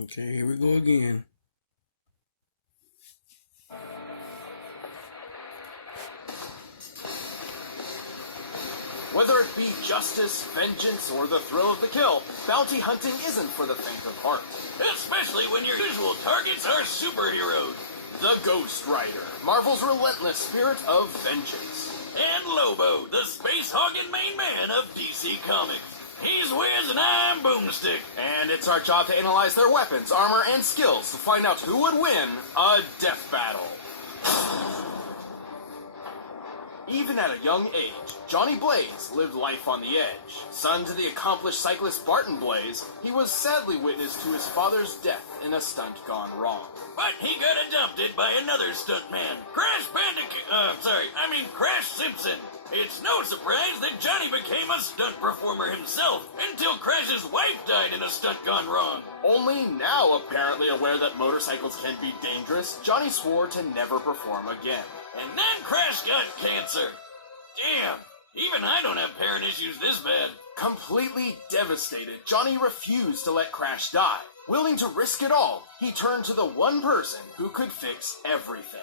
Okay, here we go again. Whether it be justice, vengeance, or the thrill of the kill, bounty hunting isn't for the faint of heart. Especially when your usual targets are superheroes. The Ghost Rider, Marvel's relentless spirit of vengeance. And Lobo, the space-hogging main man of DC Comics. He's Wiz and I'm Boomstick. And it's our job to analyze their weapons, armor, and skills to find out who would win a death battle. Even at a young age, Johnny Blaze lived life on the edge. Son to the accomplished cyclist Barton Blaze, he was sadly witness to his father's death in a stunt gone wrong. But he got adopted by another stuntman, Crash Simpson. It's no surprise that Johnny became a stunt performer himself until Crash's wife died in a stunt gone wrong. Only now apparently aware that motorcycles can be dangerous, Johnny swore to never perform again. And then Crash got cancer. Damn, even I don't have parent issues this bad. Completely devastated, Johnny refused to let Crash die. Willing to risk it all, he turned to the one person who could fix everything.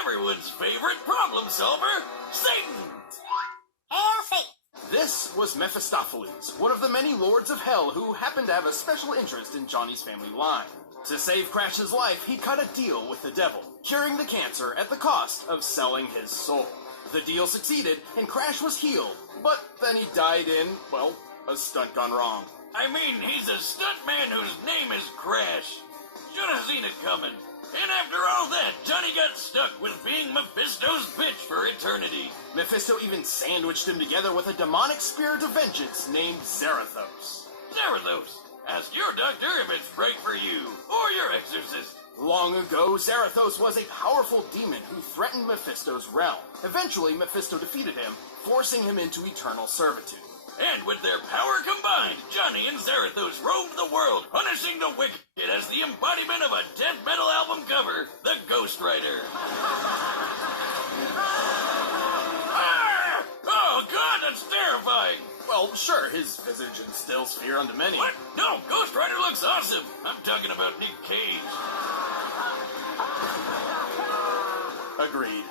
Everyone's favorite problem solver, Satan. Hail Satan! This was Mephistopheles, one of the many lords of hell who happened to have a special interest in Johnny's family line. To save Crash's life, he cut a deal with the devil, curing the cancer at the cost of selling his soul. The deal succeeded, and Crash was healed, but then he died in, well, a stunt gone wrong. I mean, he's a stuntman whose name is Crash. Should have seen it coming. And after all that, Johnny got stuck with being Mephisto's bitch for eternity. Mephisto even sandwiched him together with a demonic spirit of vengeance named Zarathos. Zarathos, ask your doctor if it's right for you, or your exorcist. Long ago, Zarathos was a powerful demon who threatened Mephisto's realm. Eventually, Mephisto defeated him, forcing him into eternal servitude. And with their power combined, Johnny and Zarathos roamed the world, punishing the wicked as the embodiment of a death metal album cover, The Ghost Rider. Ah! Oh, God, that's terrifying! Well, sure, his visage instills fear unto many. What? No, Ghost Rider looks awesome. I'm talking about Nick Cage. Agreed.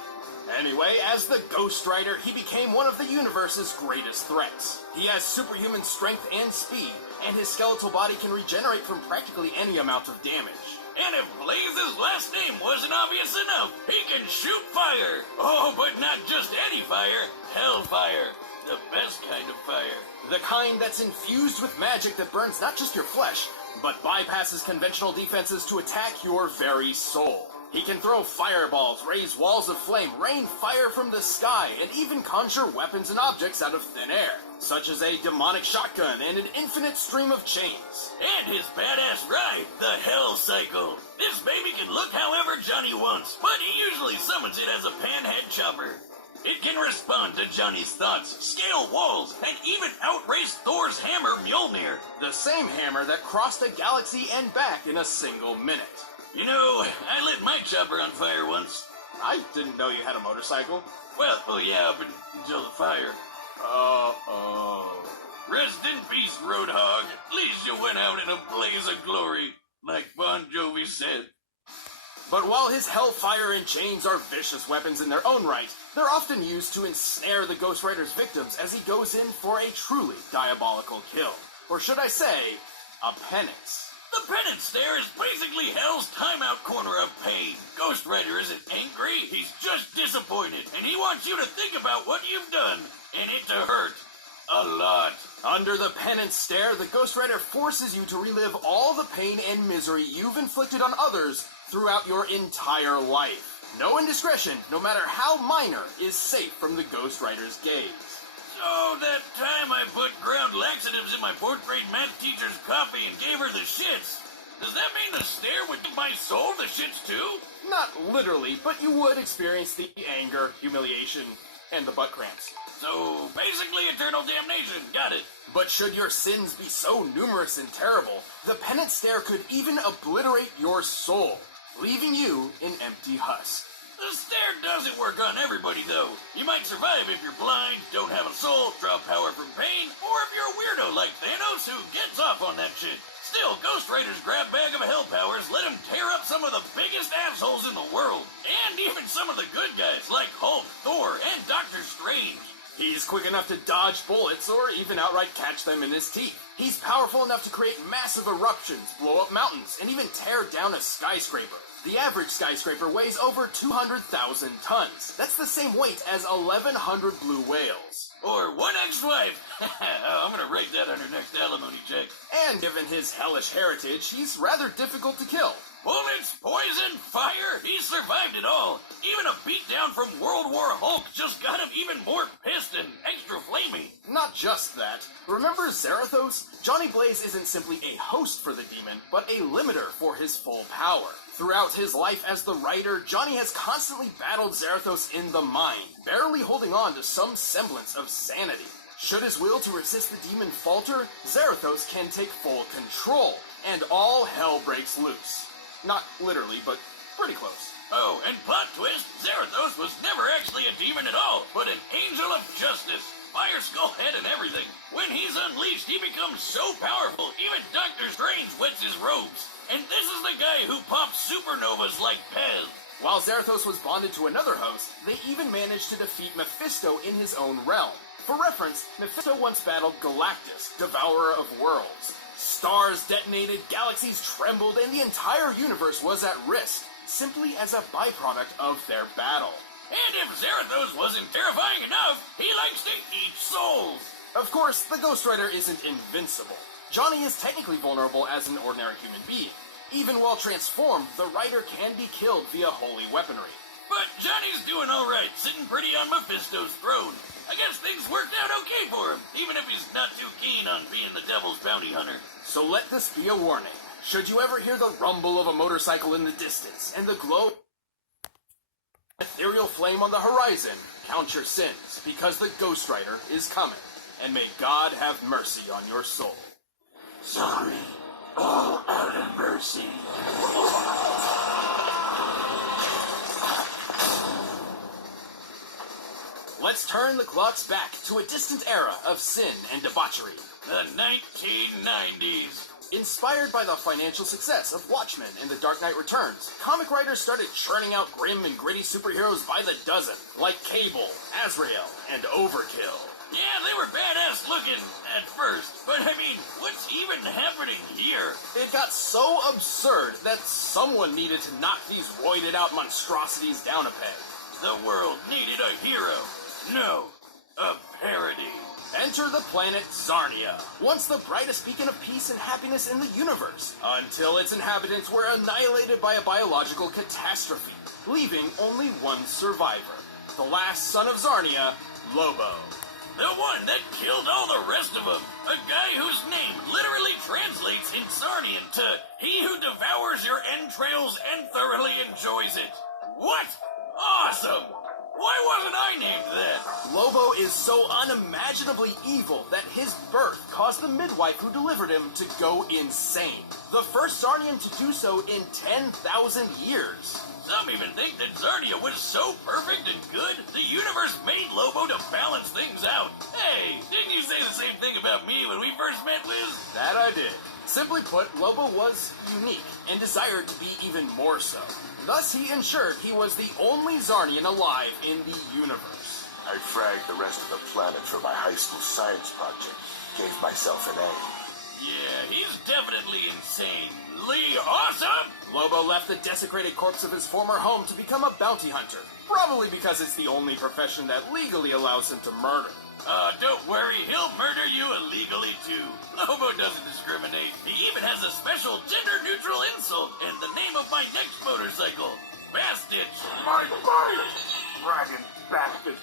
Anyway, as the Ghost Rider, he became one of the universe's greatest threats. He has superhuman strength and speed, and his skeletal body can regenerate from practically any amount of damage. And if Blaze's last name wasn't obvious enough, he can shoot fire. Oh, but not just any fire, hellfire. The best kind of fire. The kind that's infused with magic that burns not just your flesh, but bypasses conventional defenses to attack your very soul. He can throw fireballs, raise walls of flame, rain fire from the sky, and even conjure weapons and objects out of thin air, such as a demonic shotgun and an infinite stream of chains. And his badass ride, the Hell Cycle. This baby can look however Johnny wants, but he usually summons it as a panhead chopper. It can respond to Johnny's thoughts, scale walls, and even outrace Thor's hammer Mjolnir. The same hammer that crossed a galaxy and back in a single minute. You know, I lit my chopper on fire once. I didn't know you had a motorcycle. Well, yeah, up until the fire. Rest in peace, Roadhog. At least you went out in a blaze of glory, like Bon Jovi said. But while his hellfire and chains are vicious weapons in their own right, they're often used to ensnare the Ghost Rider's victims as he goes in for a truly diabolical kill. Or should I say, a penance. The penance stare is basically Hell's timeout corner of pain. Ghost Rider isn't angry, he's just disappointed, and he wants you to think about what you've done, and it to hurt. A lot. Under the penance stare, the Ghost Rider forces you to relive all the pain and misery you've inflicted on others throughout your entire life. No indiscretion, no matter how minor, is safe from the Ghost Rider's gaze. So that time I put ground laxatives in my 4th grade math teacher's coffee and gave her the shits. Does that mean the stare would give my soul the shits too? Not literally, but you would experience the anger, humiliation, and the butt cramps. So basically eternal damnation, got it. But should your sins be so numerous and terrible, the penance stare could even obliterate your soul, leaving you an empty husk. The stare doesn't work on everybody, though. You might survive if you're blind, don't have a soul, draw power from pain, or if you're a weirdo like Thanos who gets off on that shit. Still, Ghost Rider's grab bag of hell powers let him tear up some of the biggest assholes in the world, and even some of the good guys like Hulk, Thor, and Doctor Strange. He's quick enough to dodge bullets or even outright catch them in his teeth. He's powerful enough to create massive eruptions, blow up mountains, and even tear down a skyscraper. The average skyscraper weighs over 200,000 tons. That's the same weight as 1,100 blue whales. Or one ex-wife. I'm gonna write that on her next alimony check. And given his hellish heritage, he's rather difficult to kill. Bullets, poison, fire, he survived it all. Even a beatdown from World War Hulk just got him even more pissed and extra flamey. Not just that. Remember Zarathos? Johnny Blaze isn't simply a host for the demon, but a limiter for his full power. Throughout his life as the writer, Johnny has constantly battled Zarathos in the mind, barely holding on to some semblance of sanity. Should his will to resist the demon falter, Zarathos can take full control, and all hell breaks loose. Not literally, but pretty close. Oh, and plot twist, Zarathos was never actually a demon at all, but an angel of justice. Fire skull head and everything. When he's unleashed, he becomes so powerful, even Doctor Strange wets his robes. And this is the guy who pops supernovas like Pez. While Zarathos was bonded to another host, they even managed to defeat Mephisto in his own realm. For reference, Mephisto once battled Galactus, devourer of worlds. Stars detonated, galaxies trembled, and the entire universe was at risk, simply as a byproduct of their battle. And if Zarathos wasn't terrifying enough, he likes to eat souls. Of course, the Ghost Rider isn't invincible. Johnny is technically vulnerable as an ordinary human being. Even while transformed, the Rider can be killed via holy weaponry. But Johnny's doing alright, sitting pretty on Mephisto's throne. I guess things worked out okay for him, even if he's not too keen on being the devil's bounty hunter. So let this be a warning. Should you ever hear the rumble of a motorcycle in the distance and the glow ethereal flame on the horizon, count your sins, because the Ghost Rider is coming. And may God have mercy on your soul. Sorry, all out of mercy. Let's turn the clocks back to a distant era of sin and debauchery. The 1990s. Inspired by the financial success of Watchmen and The Dark Knight Returns, comic writers started churning out grim and gritty superheroes by the dozen, like Cable, Azrael, and Overkill. Yeah, they were badass looking at first, but I mean, what's even happening here? It got so absurd that someone needed to knock these roided out monstrosities down a peg. The world needed a hero. No, a parody. Enter the planet Zarnia, once the brightest beacon of peace and happiness in the universe, until its inhabitants were annihilated by a biological catastrophe, leaving only one survivor, the last son of Zarnia, Lobo. The one that killed all the rest of them. A guy whose name literally translates in Zarnian to he who devours your entrails and thoroughly enjoys it. What? Awesome! Why wasn't I named that? Lobo is so unimaginably evil that his birth caused the midwife who delivered him to go insane. The first Zarnian to do so in 10,000 years. Some even think that Zarnia was so perfect and good, the universe made Lobo to balance things out. Hey, didn't you say the same thing about me when we first met, Wiz? That I did. Simply put, Lobo was unique and desired to be even more so. Thus, he ensured he was the only Zarnian alive in the universe. I fragged the rest of the planet for my high school science project. Gave myself an A. Yeah, he's definitely insane. Lee, awesome! Lobo left the desecrated corpse of his former home to become a bounty hunter. Probably because it's the only profession that legally allows him to murder. Don't worry, he'll murder you illegally too. Lobo doesn't discriminate. He even has a special gender-neutral insult in the name of my next motorcycle, Bastitch. My bike! Bragging bastard.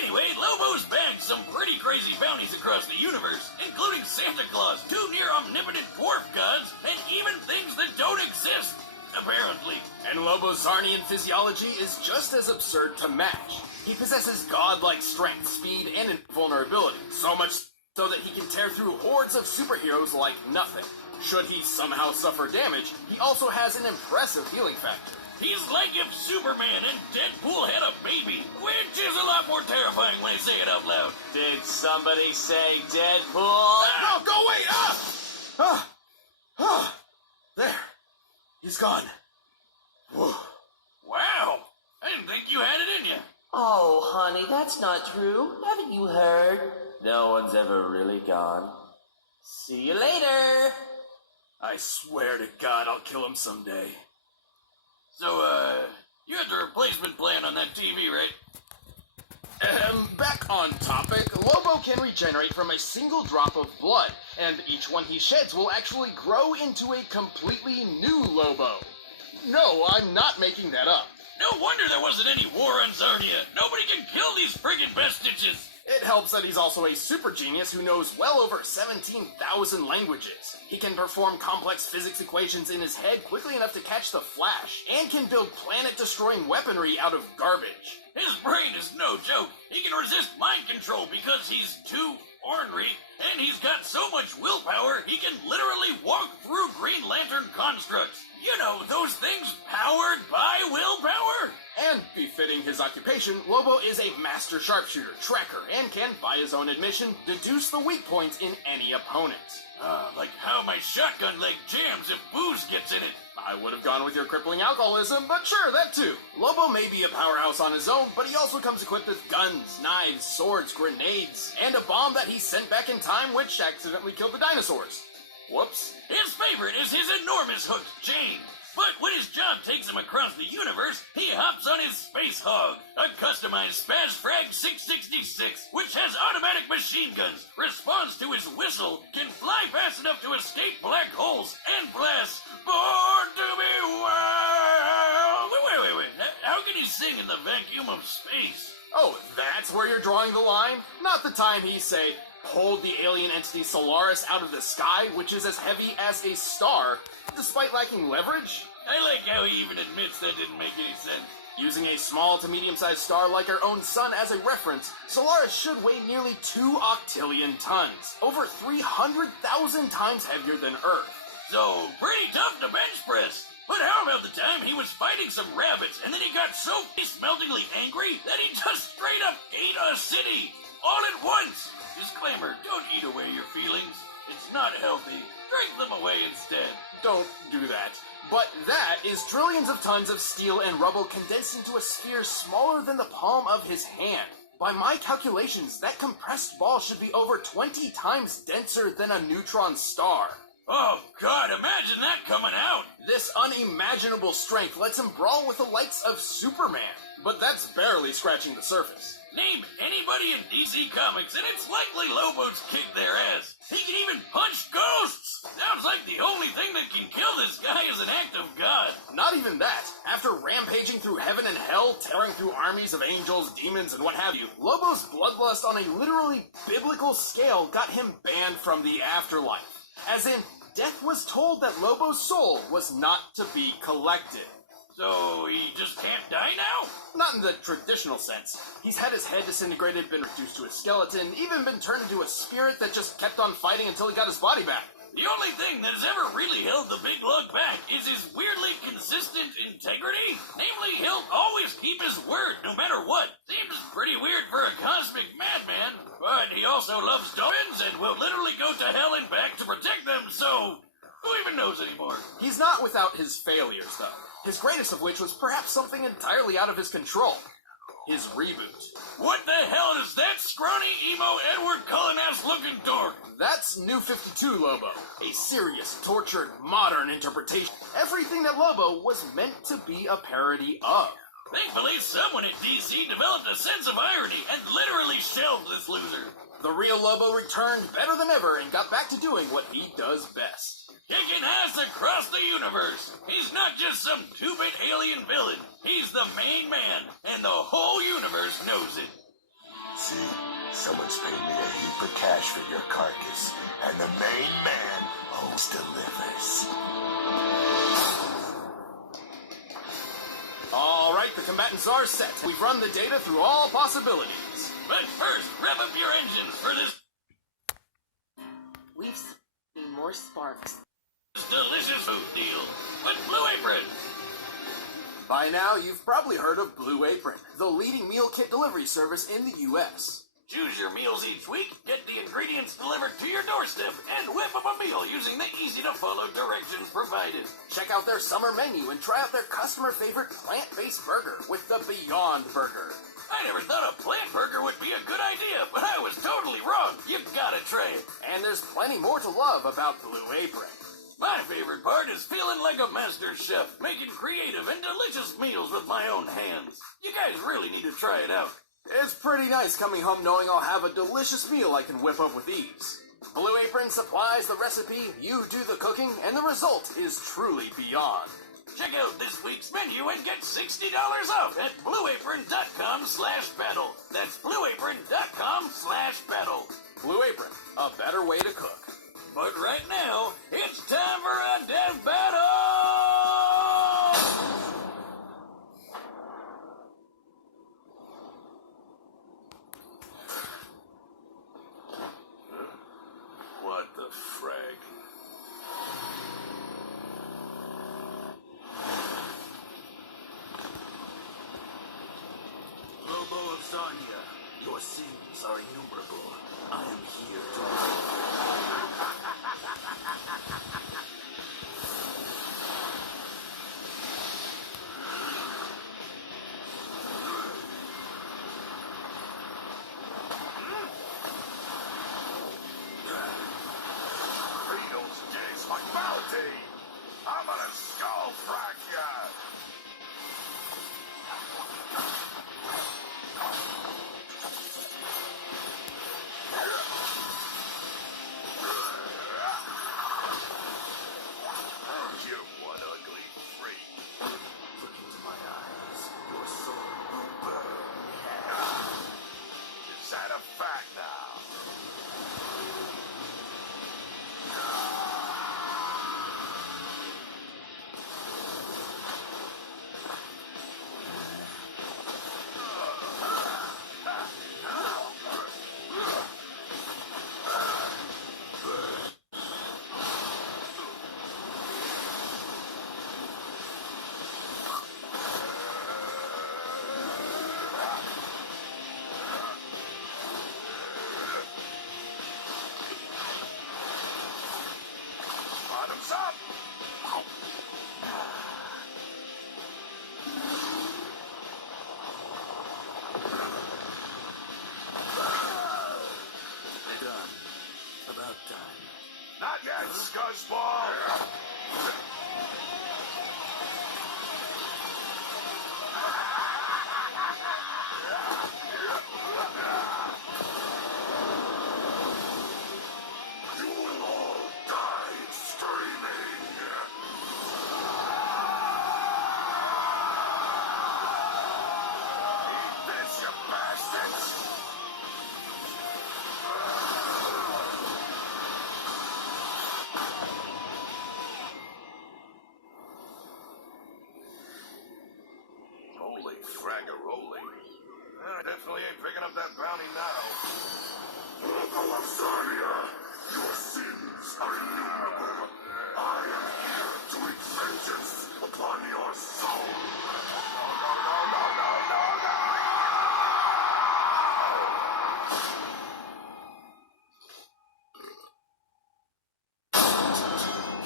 Anyway, Lobo's bagged some pretty crazy bounties across the universe, including Santa Claus, two near-omnipotent dwarf gods, and even things that don't exist, apparently. And Lobo's Zarnian physiology is just as absurd to match. He possesses godlike strength, speed, and invulnerability, so much so that he can tear through hordes of superheroes like nothing. Should he somehow suffer damage, he also has an impressive healing factor. He's like if Superman and Deadpool had a baby, which is a lot more terrifying when I say it out loud. Did somebody say Deadpool? No, go away! He's gone. Whew. Wow! I didn't think you had it in you. Oh, honey, that's not true. Haven't you heard? No one's ever really gone. See you later. I swear to God I'll kill him someday. So, you had the replacement plan on that TV, right? Back on topic, Lobo can regenerate from a single drop of blood, and each one he sheds will actually grow into a completely new Lobo. No, I'm not making that up. No wonder there wasn't any war on Zarnia. Nobody can kill these friggin' vestiges. It helps that he's also a super genius who knows well over 17,000 languages. He can perform complex physics equations in his head quickly enough to catch the Flash, and can build planet-destroying weaponry out of garbage. His brain is no joke. He can resist mind control because he's too ornery, and he's got so much willpower he can literally walk through Green Lantern constructs. You know, those things powered by willpower. And befitting his occupation, Lobo is a master sharpshooter, tracker, and can, by his own admission, deduce the weak points in any opponent. Like how my shotgun leg jams if booze gets in it. I would have gone with your crippling alcoholism, but sure, that too. Lobo may be a powerhouse on his own, but he also comes equipped with guns, knives, swords, grenades, and a bomb that he sent back in time which accidentally killed the dinosaurs. Whoops. His favorite is his enormous hooked chain. But when his job takes him across the universe, he hops on his Space Hog, a customized Spaz Frag 666, which has automatic machine guns, responds to his whistle, can fly fast enough to escape black holes, and blasts Born to be Wild. Wait. How can he sing in the vacuum of space? Oh, that's where you're drawing the line? Not the time he say, pulled the alien entity Solaris out of the sky, which is as heavy as a star, despite lacking leverage? I like how he even admits that didn't make any sense. Using a small to medium-sized star like our own sun as a reference, Solaris should weigh nearly 2 octillion tons, over 300,000 times heavier than Earth. So, pretty tough to bench press. But how about the time he was fighting some rabbits, and then he got so face-meltingly angry that he just straight up ate a city, all at once? Disclaimer, don't eat away your feelings. It's not healthy. Drink them away instead. Don't do that. But that is trillions of tons of steel and rubble condensed into a sphere smaller than the palm of his hand. By my calculations, that compressed ball should be over 20 times denser than a neutron star. Oh, God, imagine that coming out. This unimaginable strength lets him brawl with the likes of Superman. But that's barely scratching the surface. Name anybody in DC Comics, and it's likely Lobo's kicked their ass. He can even punch ghosts. Sounds like the only thing that can kill this guy is an act of God. Not even that. After rampaging through heaven and hell, tearing through armies of angels, demons, and what have you, Lobo's bloodlust on a literally biblical scale got him banned from the afterlife. As in, death was told that Lobo's soul was not to be collected. So he just can't die now? Not in the traditional sense. He's had his head disintegrated, been reduced to a skeleton, even been turned into a spirit that just kept on fighting until he got his body back. The only thing that has ever really held the big lug back is his weirdly consistent integrity. Namely, he'll always keep his word no matter what. Seems pretty weird for a cosmic madman, but he also loves dolphins and will literally go to hell and back to protect them, so who even knows anymore? He's not without his failures, though. His greatest of which was perhaps something entirely out of his control. His reboot. What the hell is that scrawny, emo, Edward Cullen-ass looking dork? That's New 52 Lobo. A serious, tortured, modern interpretation. Everything that Lobo was meant to be a parody of. Thankfully, someone at DC developed a sense of irony and literally shelved this loser. The real Lobo returned better than ever and got back to doing what he does best. Kicking ass across the universe. He's not just some two-bit alien villain. He's the main man, and the whole universe knows it. See, someone's paid me a heap of cash for your carcass, and the main man always delivers. All right, the combatants are set. We've run the data through all possibilities. But first, rev up your engines for this We've seen more sparks. delicious food deal with Blue Apron. By now, you've probably heard of Blue Apron, the leading meal kit delivery service in the U.S. Choose your meals each week, get the ingredients delivered to your doorstep, and whip up a meal using the easy-to-follow directions provided. Check out their summer menu and try out their customer-favorite plant-based burger with the Beyond Burger. I never thought a plant burger would be a good idea, but I was totally wrong. You gotta try it. And there's plenty more to love about Blue Apron. My favorite part is feeling like a master chef, making creative and delicious meals with my own hands. You guys really need to try it out. It's pretty nice coming home knowing I'll have a delicious meal I can whip up with ease. Blue Apron supplies the recipe, you do the cooking, and the result is truly beyond. Check out this week's menu and get $60 off at blueapron.com/battle. That's blueapron.com/battle. Blue Apron, a better way to cook. But right now, it's time for a death battle! What the frag? Lobo of Zarnia, your sins are innumerable. I am here to... Beetles taste like bounty! I'm gonna skull frack ya! You one ugly freak. Look into my eyes. Your soul will burn. Is that a fact now? Bottoms up! Done. About time. Not yet, scuzzball! You will all die screaming! Eat this, you bastards! Holy fraggaroli. I definitely ain't picking up that bounty now. Lobo of Zarnia, your sins are innumerable. I am here to wreak vengeance upon your soul.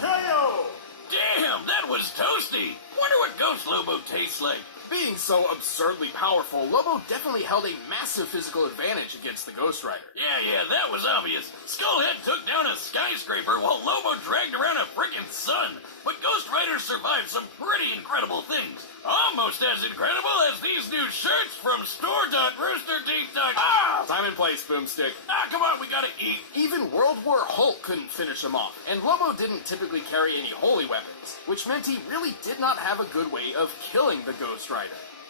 KO! Damn, that was toasty! Wonder what Ghost Lobo tastes like. Being so absurdly powerful, Lobo definitely held a massive physical advantage against the Ghost Rider. Yeah, that was obvious. Skullhead took down a skyscraper while Lobo dragged around a freaking sun. But Ghost Rider survived some pretty incredible things. Almost as incredible as these new shirts from store.roosterteeth.com. Time and place, Boomstick. Ah, come on, we gotta eat. Even World War Hulk couldn't finish him off, and Lobo didn't typically carry any holy weapons, which meant he really did not have a good way of killing the Ghost Rider.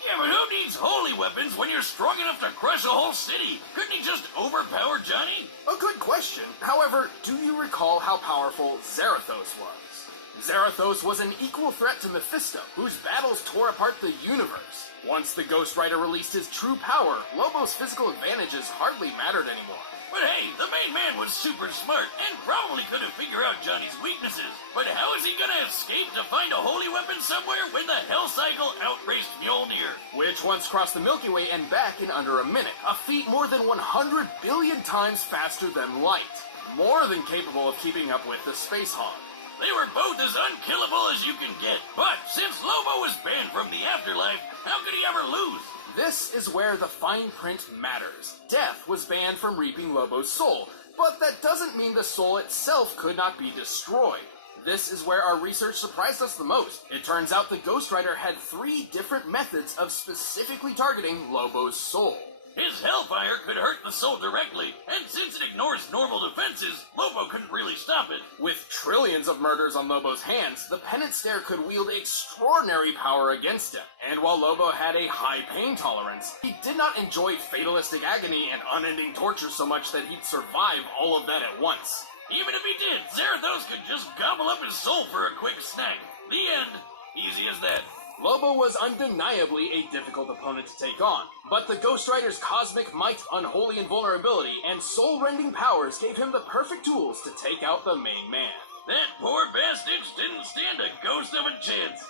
Yeah, but who needs holy weapons when you're strong enough to crush a whole city? Couldn't he just overpower Johnny? A good question. However, do you recall how powerful Zarathos was? Zarathos was an equal threat to Mephisto, whose battles tore apart the universe. Once the Ghost Rider released his true power, Lobo's physical advantages hardly mattered anymore. But hey, the main man was super smart and probably could have figured out Johnny's weaknesses. But how is he gonna escape to find a holy weapon somewhere when the Hell Cycle outraced Mjolnir? Which once crossed the Milky Way and back in under a minute, a feat more than 100 billion times faster than light. More than capable of keeping up with the Space Hog. They were both as unkillable as you can get. But since Lobo was banned from the afterlife, how could he ever lose? This is where the fine print matters. Death was banned from reaping Lobo's soul, but that doesn't mean the soul itself could not be destroyed. This is where our research surprised us the most. It turns out the Ghost Rider had 3 different methods of specifically targeting Lobo's soul. His Hellfire could hurt the soul directly, and since it ignores normal defenses, Lobo couldn't really stop it. With trillions of murders on Lobo's hands, the Penance Stare could wield extraordinary power against him. And while Lobo had a high pain tolerance, he did not enjoy fatalistic agony and unending torture so much that he'd survive all of that at once. Even if he did, Zarathos could just gobble up his soul for a quick snack. The end. Easy as that. Lobo was undeniably a difficult opponent to take on, but the Ghost Rider's cosmic might, unholy invulnerability, and soul-rending powers gave him the perfect tools to take out the main man. That poor bastard didn't stand a ghost of a chance.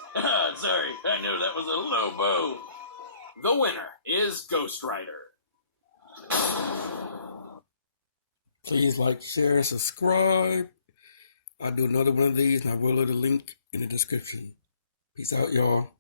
Sorry, I knew that was a Lobo. The winner is Ghost Rider. Please like, share, subscribe. I'll do another one of these and I will leave the link in the description. Peace out, y'all.